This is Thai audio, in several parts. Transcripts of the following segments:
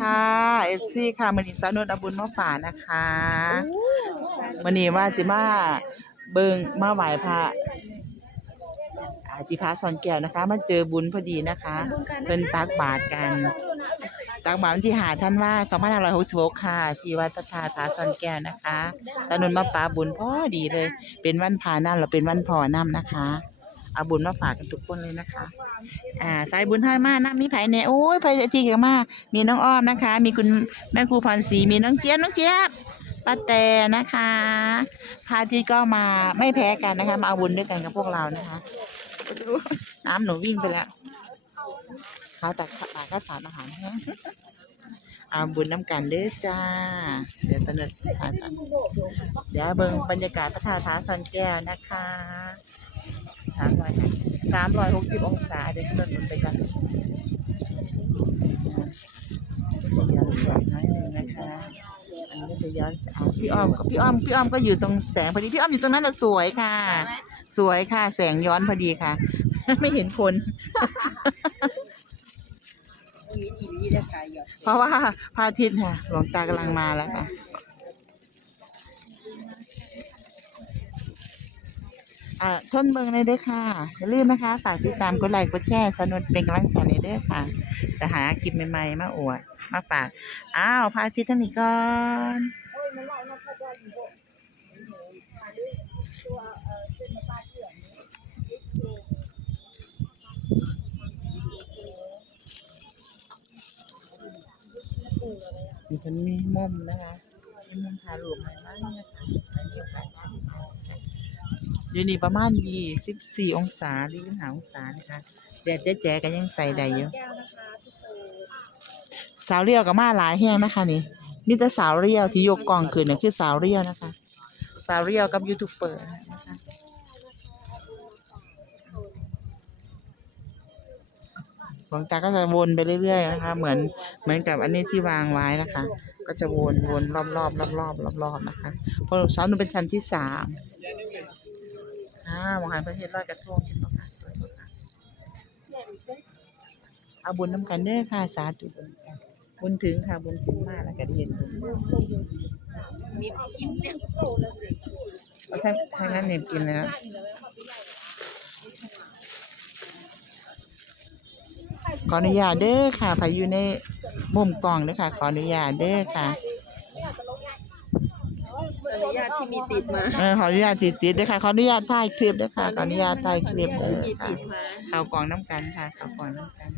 ค่ะเอฟซีค่ะมันนี้สาวนุนเอาบุญมาฝากนะคะมันนี้ว่าจิมาเบิงมาไหว้พระอาทิพระสอนแก้วนะคะ มาเจอบุญพอดีนะคะเพิ่นตักบาตรกันตักบาตรวันที่หาท่านว่า2566ค่ะ ที่วัดพระธาตุผาสอนแก้วนะคะสาวนุนมาปาบุญพอดีเลย เป็นวันพาน้ำเราเป็นวันพอน้ำนะคะ เอาบุญมาฝากกันทุกคนเลยนะคะ อ่าสายบุญห้อยมากนะมีไผ่เนี่ยโอ้ยไผ่ที่เก่งมาก มีน้องอ้อมนะคะ มีคุณแม่ครูพรศรีมีน้องเจี๊ยบน้องเจี๊ยบป้าแต่นะคะพาที่ก็มาไม่แพ้กันนะคะ มาเอาบุญด้วยกันกับพวกเรานะคะ น้ำหนูวิ่งไปแล้วเขาตักปากก็สารอาหารแห้งเอาบุญน้ำกันเด้อจ้า เดี๋ยวเสนอทานกันเดี๋ยวเบิ่งบรรยากาศพระธาตุผาสันแก้วนะคะ สามร้อยสามร้อยหกสิบองศา เดี๋ยวเสนอบุญไปกันจะย้อนสวยน้อยหนึ่งนะคะ อันนี้ก็จะย้อนแสงพี่อ้อมก็พี่อ้อม พี่อ้อมก็อยู่ตรงแสงพอดี พี่อ้อมอยู่ตรงนั้นแหละสวยค่ะ สวยค่ะ แสงย้อนพอดีค่ะ ไม่เห็นคนมีอีลีนะคะหยอดเพราะว่าพระอาทิตย์ค่ะ หลวงตากำลังมาแล้วค่ะ อ่าชนเบิงเลยด้อค่ะอย่าลืมนะคะฝากติดตามกดไลค์กดแชร์สนุนเป็นกำลังใจในเด้อค่ะจะหาคลิปใหม่ๆมาอวดมาฝากอ้าวพาทิตย์ท่านนี้ก่อนดิฉันมีมุมนะคะมีมุมถ่ายรูปใหม่มาก อยู่นี่ประมาณยี่สิบสี่องศาหรือห้าองศานะคะแดดแจ๊ๆกันยังใส่ได้อยู่แก้วนะคะพี่โตสาวเรียวกับมาหลายแห้งนะคะนี่มีแต่สาวเรียวที่ยกกล่องขึ้นเนี่ยคือสาวเรียวนะคะ สาวเรียวกับยูทูบเบอร์นะคะหลวงตาก็จะวนไปเรื่อยๆนะคะ เหมือนเหมือนกับอันนี้ที่วางไว้นะคะ ก็จะวนวนรอบๆรอบๆรอบๆรอบนะคะเพราะเสาหนูเป็นชั้นที่สาม มองหันประเทศลอยกระทงเห็นไหมคะสวยมากค่ะเอาบุญน้ำกันเด้อค่ะสาธุบุญกันบุญถึงค่ะบุญถึงมากแล้วก็ได้เห็นบุญมีกินเนี่ยเพราะถ้าทางนั้นเนี่ยกินแล้วขออนุญาตเด้อค่ะพายุในมุมกล่องเด้อค่ะ ขออนุญาตเด้อค่ะ นุญาตที่มีติดมาเออขออนุญาตติดติดเด้อค่ะขออนุญาตถ่ายคลิปเด้อค่ะขออนุญาตถ่ายคลิปเด้อมีค่ะติดมาข่าวกล่องน้ำกันค่ะข่าวกล่องน้ำกัน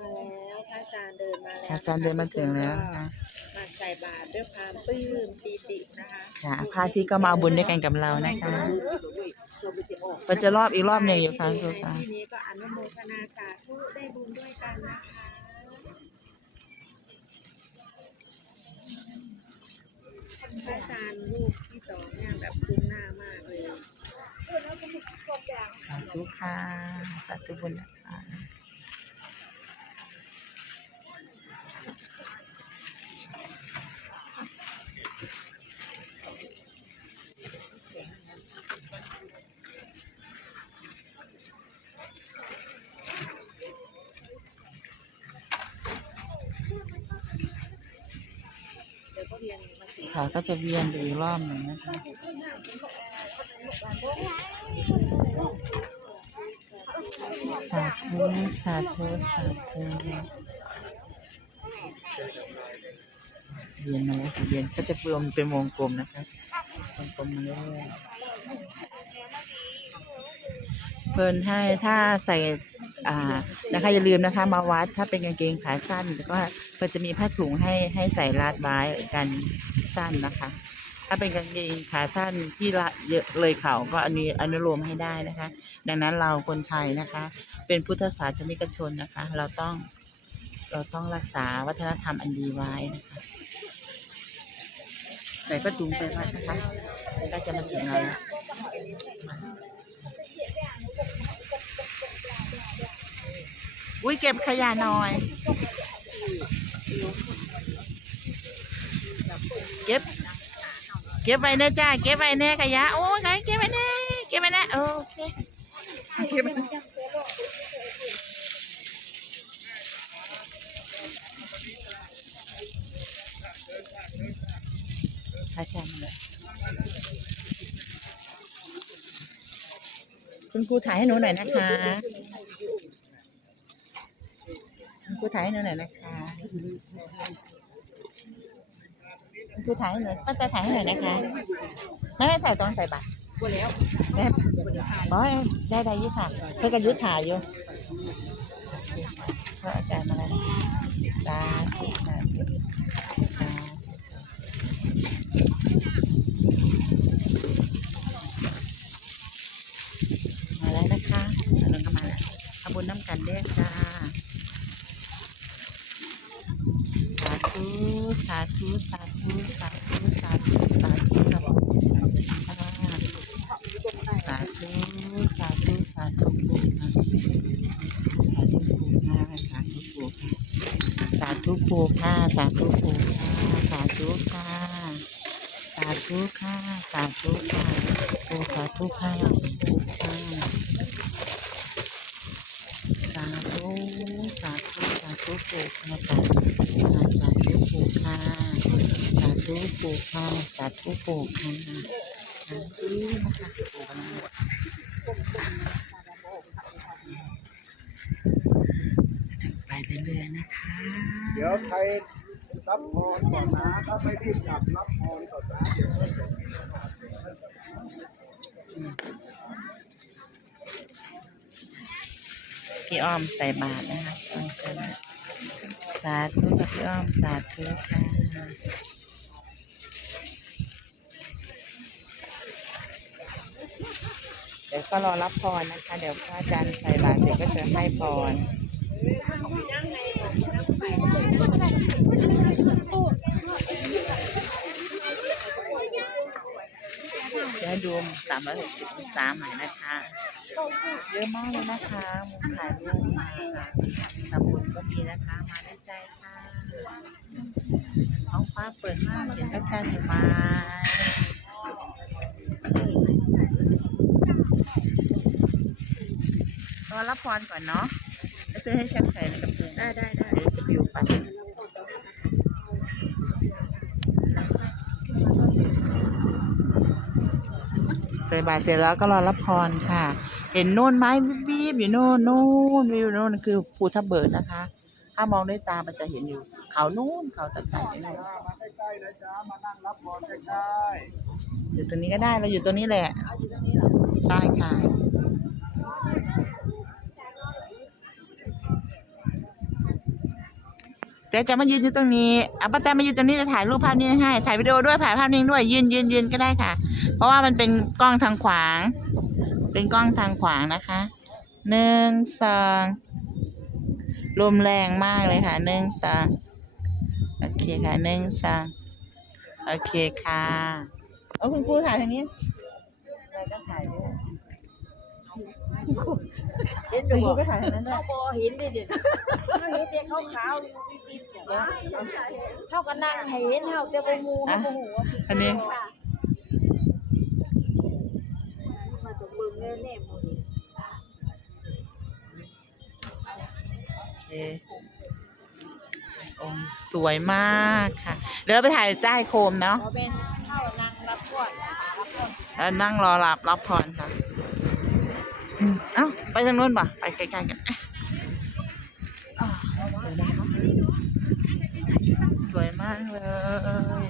แล้วพระอาจารย์เดินมาแล้วอาจารย์เดินมาถึงแล้วนะคะ มาใส่บาตรด้วยความปลื้มปีตินะคะค่ะพาที่ก็มาเอาบุญด้วยกันกับเรานะคะ มันจะรอบอีกรอบหนึ่งอยู่ค่ะทุกค่ะทีนี้ก็อนุโมทนาสาธุได้บุญด้วยกันนะคะ พระอาจารย์รูปที่สองเนี่ยแบบคุ้นหน้ามากเลย สาธุค่ะ สาธุบุญนะคะ เดี๋ยวก็เรียนมาถึง ค่ะก็จะเวียนอยู่อีกรอบหนึ่งนะคะสาธุสาธุสาธุเวียนมาแล้วค่ะเวียนก็จะรวมเป็นวงกลมนะคะวงกลมมาเรื่อยเพิ่นให้ถ้าใส่อ่านะคะอย่าลืมนะคะ มาวัดถ้าเป็นกางเกงขาสั้นแล้ว ก็จะมีผ้าถุงให้ให้ใส่รัดไว้กันสั้นนะคะ ถ้าเป็นกางเกงขาสั้นที่ละเยอะเลยเข่าก็อันนี้อนุโลมให้ได้นะคะ ดังนั้นเราคนไทยนะคะ เป็นพุทธศาสนิกชนนะคะ เราต้องเราต้องรักษาวัฒนธรรมอันดีไว้นะคะใส่ผ้าถุงไปวัดนะคะแล้วก็จะมาถึงเราแล้วอุ้ยเก็บขยะหน่อย เก็บ เก็บไว้นะจ้า เก็บไว้แน่กะยะ โอ้ยเก็บไว้แน่เก็บไว้แน่โอเคเก็บไว้อาจารย์เลยคุณครูถ่ายให้หนูหน่อยนะคะ คุณครูถ่ายให้หนูหน่อยนะคะ ดูถ่ายให้หนูป้าแต่ถ่ายให้หน่อยนะคะไม่ให้ถ่ตอนใส่บัตรบ่แล้วได้บอยได้ได้ยี่ค่ะเพื่อกันยุทธถ่ายอยู่พระอาจารย์มาแล้วสาธุสาธุสาธุมาแล้วนะคะอันนั้นก็มาแล้วทำบุญน้ำกันเด้อจ้าสาธุสาธุสา ธุสาธุสาธุสาธุครับสาธุสาธุสาธุปูค่ะสาธุปูค่ะสาธุปูค่ะสาธุปูค่ะสาธุปูค่ะสาธุค่ะสาธุค่ะสาธุค่ะปูสาธุค่ะสาธุค่ะสาธุสาธุสาธุปูค่ะสาธุสาธุปูค่ะ ธุปู่ค่ะสาธุปู่ค่ะสาธุนะคะปู่กำลังบวชจะไปเรื่อยๆนะคะ เดี๋ยวใครรับพรก่อนนะถ้าไม่รีบกลับรับพรก่อนนะเดี๋ยวค่อยจบพี่อ้อมใส่บาตรนะคะต้องกันสาธุกับพี่อ้อมสาธุค่ะ ดี๋ยวก็รอรับพรนะคะ เดี๋ยวพระอาจารย์ใส่บาตรเสร็จก็จะให้พรเดี๋ยวดูสามร้อยหกสิบองศาใหม่นะคะเยอะมากเลยนะคะมุมถ่ายรูปมาค่ะทำบุญก็มีนะคะ มาได้ใจค่ะท้องฟ้าเปิดมากเห็นพระจันทร์อยู่ไหม รอรับพรก่อนเนาะแล้วจะให้ฉันใส่ในกระปุกได้ได้ได้เดี๋ยวจะปิวไปใส่บาตรเสร็จแล้วก็รอรับพรค่ะ เห็นโน่นไม้วิบๆอยู่โน่นโน่นวิวโน่นคือภูทับเบิกนะคะ ถ้ามองด้วยตามันจะเห็นอยู่ เขาโน่นเขาตะไคร้โน่นมาใกล้ๆนะจ๊ะมานั่งรับพรใกล้อยู่ตรงนี้ก็ได้เราอยู่ตรงนี้แหละใช่ค่ะ แต่จะมายืนอยู่ตรงนี้อะป้าแตมายืนตรงนี้จะถ่ายรูปภาพนี้ให้ถ่ายวิดีโอด้วยถ่ายภาพนิ่งด้วยยืนยืนยืนก็ได้ค่ะ เพราะว่ามันเป็นกล้องทางขวาง เป็นกล้องทางขวางนะคะหนึ่งสองลมแรงมากเลยค่ะหนึ่งสองโอเคค่ะหนึ่งสองโอเคค่ะเอาคุณครูถ่ายทางนี้เราก็ถ่ายด้วย เห็นคุดูณครูบ่ก็ถ่ายทางนั้นด้วยบ่เห็นดิเด็ดเห็นแต่ขาวๆอยู่ปิ๊บๆเนี่ยเท่ากันนั่งให้เห็นเฮาแต่บ่มูเฮาบ่ฮู้ว่าอันนี้มาตรงเบิ่งแน่ๆบ่เห็นโอเคองค์สวยมากค่ะ เดี๋ยวเราไปถ่ายใต้โคมเนาะบ่เป็นเฮานั่งรับก่อนรับก่อนแล้วนั่งรอรับรับพรค่ะอืมเอ้า ไปทางนู้นป่ะ ไปใกล้ๆกันสวยมากเลย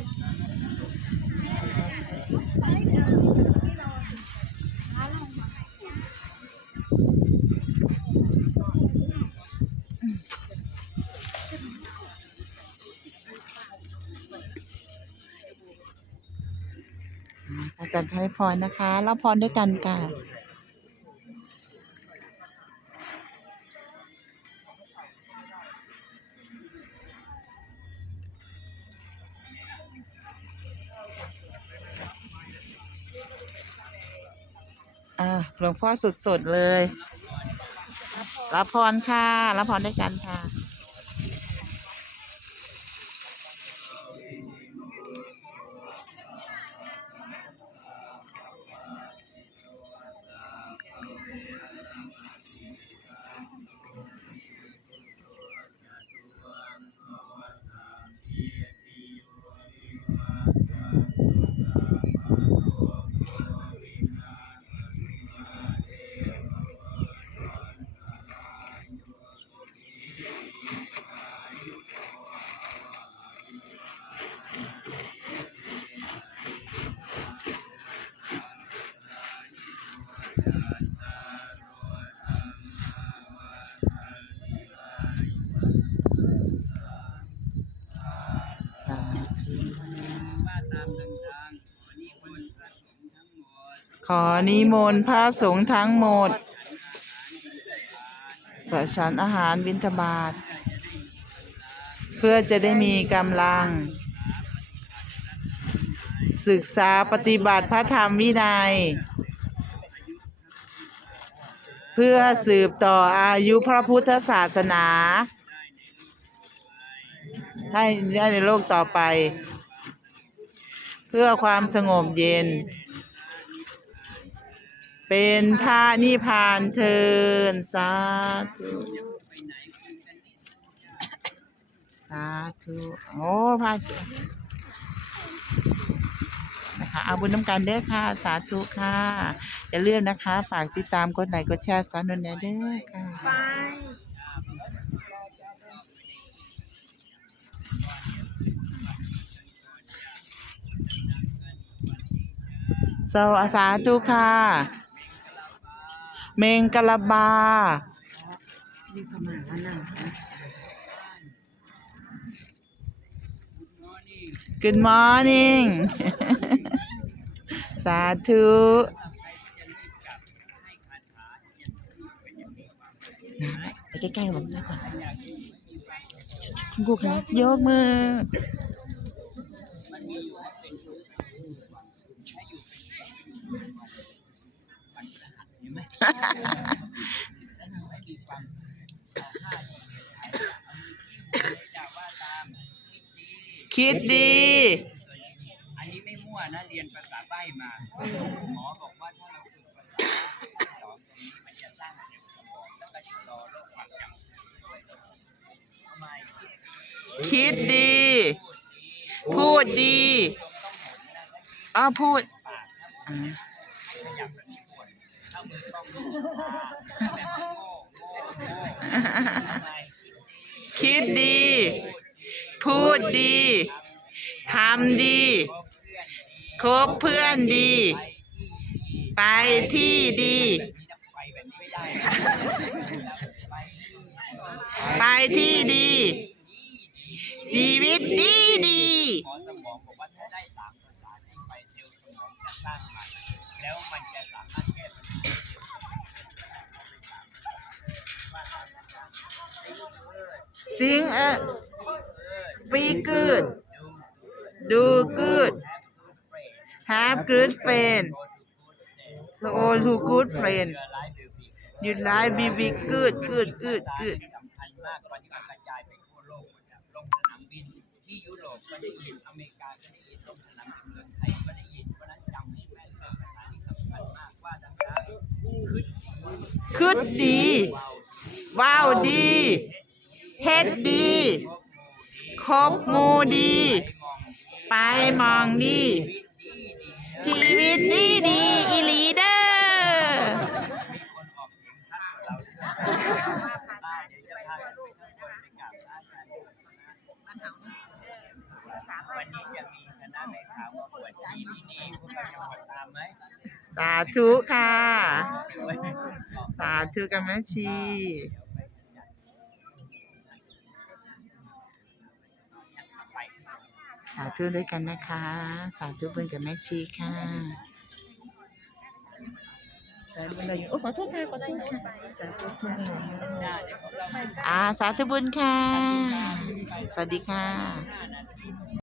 อาจารย์ใช้พรนะคะรับพรด้วยกันค่ะ อ่าหลวงพ่อสดๆเลยรับพรค่ะรับพรด้วยกันค่ะ ขอนิมนต์พระสงฆ์ทั้งหมดประชันอาหารบิณฑบาต เพื่อจะได้มีกำลัง ศึกษาปฏิบัติพระธรรมวินัย เพื่อสืบต่ออายุพระพุทธศาสนา ให้ได้ในโลกต่อไป เพื่อความสงบเย็น เป็นพระนิพพานเทินสาธุสาธุโอ้พระเจ้านะคะเอาบุญน้ำกันเด้อค่ะ สาธุค่ะ อย่าลืมนะคะ ฝากติดตามกดไลค์กดแชร์สานุนแน่เด้อค่ะสวัสสาธุค่ะ เมงกะลาบา Good morning สาธุไปใกล้ๆผมนะก่อนคุณครูครับยกมือ คิดดี อันนี้ไม่มั่วนะ เรียนภาษาใบ้มา หมอบอกว่าถ้าเราฝึกภาษาสองตรงนี้มันจะสร้างเซลล์สมองแล้วก็ชะลอโรคความจำทำไมคิดดี พูดดีอ้าพูดอ่า คิดดี พูดดี ทำดี คบเพื่อนดี ไปที่ดี ไปแบบนี้ไม่ได้ไปไปที่ดีชีวิตดีดีาซิงเออ speak good do good have good friend so to good friend you like be be good good good good สำคัญมากตอนนี้มันกระจายไปทั่วโลกหมดแล้วลงสนามบินที่ยุโรปก็ได้ยินอเมริกาก็ได้ยินลงสนามบินเมืองไทยก็ได้ยินเพราะฉะนั้นจำให้แม่นเลยภาษาที่สำคัญมากว่าดังนั้นคืดดีว้าวดี เฮ็ดดี คบหมูดี ไปมองดี ชีวิตดีดีอีลีเดอร์คนออกเสียงชัดกว่าเราได้เดี๋ยวจะพาไปทุกคนไปกราบพระอาจารย์วันนี้จะมีคณะแม่ขาวมาบวชที่ที่นี่พวกเราจะบวชตามไหมสาธุค่ะ สาธุกับแม่ชี สาธุด้วยกันนะคะ สาธุเพื่อนกับแม่ชีค่ะแต่บุญเราอยู่โอ้ขอโทษค่ะขอโทษค่ะสาธุทุกคนอ่าสาธุบุญค่ะ สวัสดีค่ะ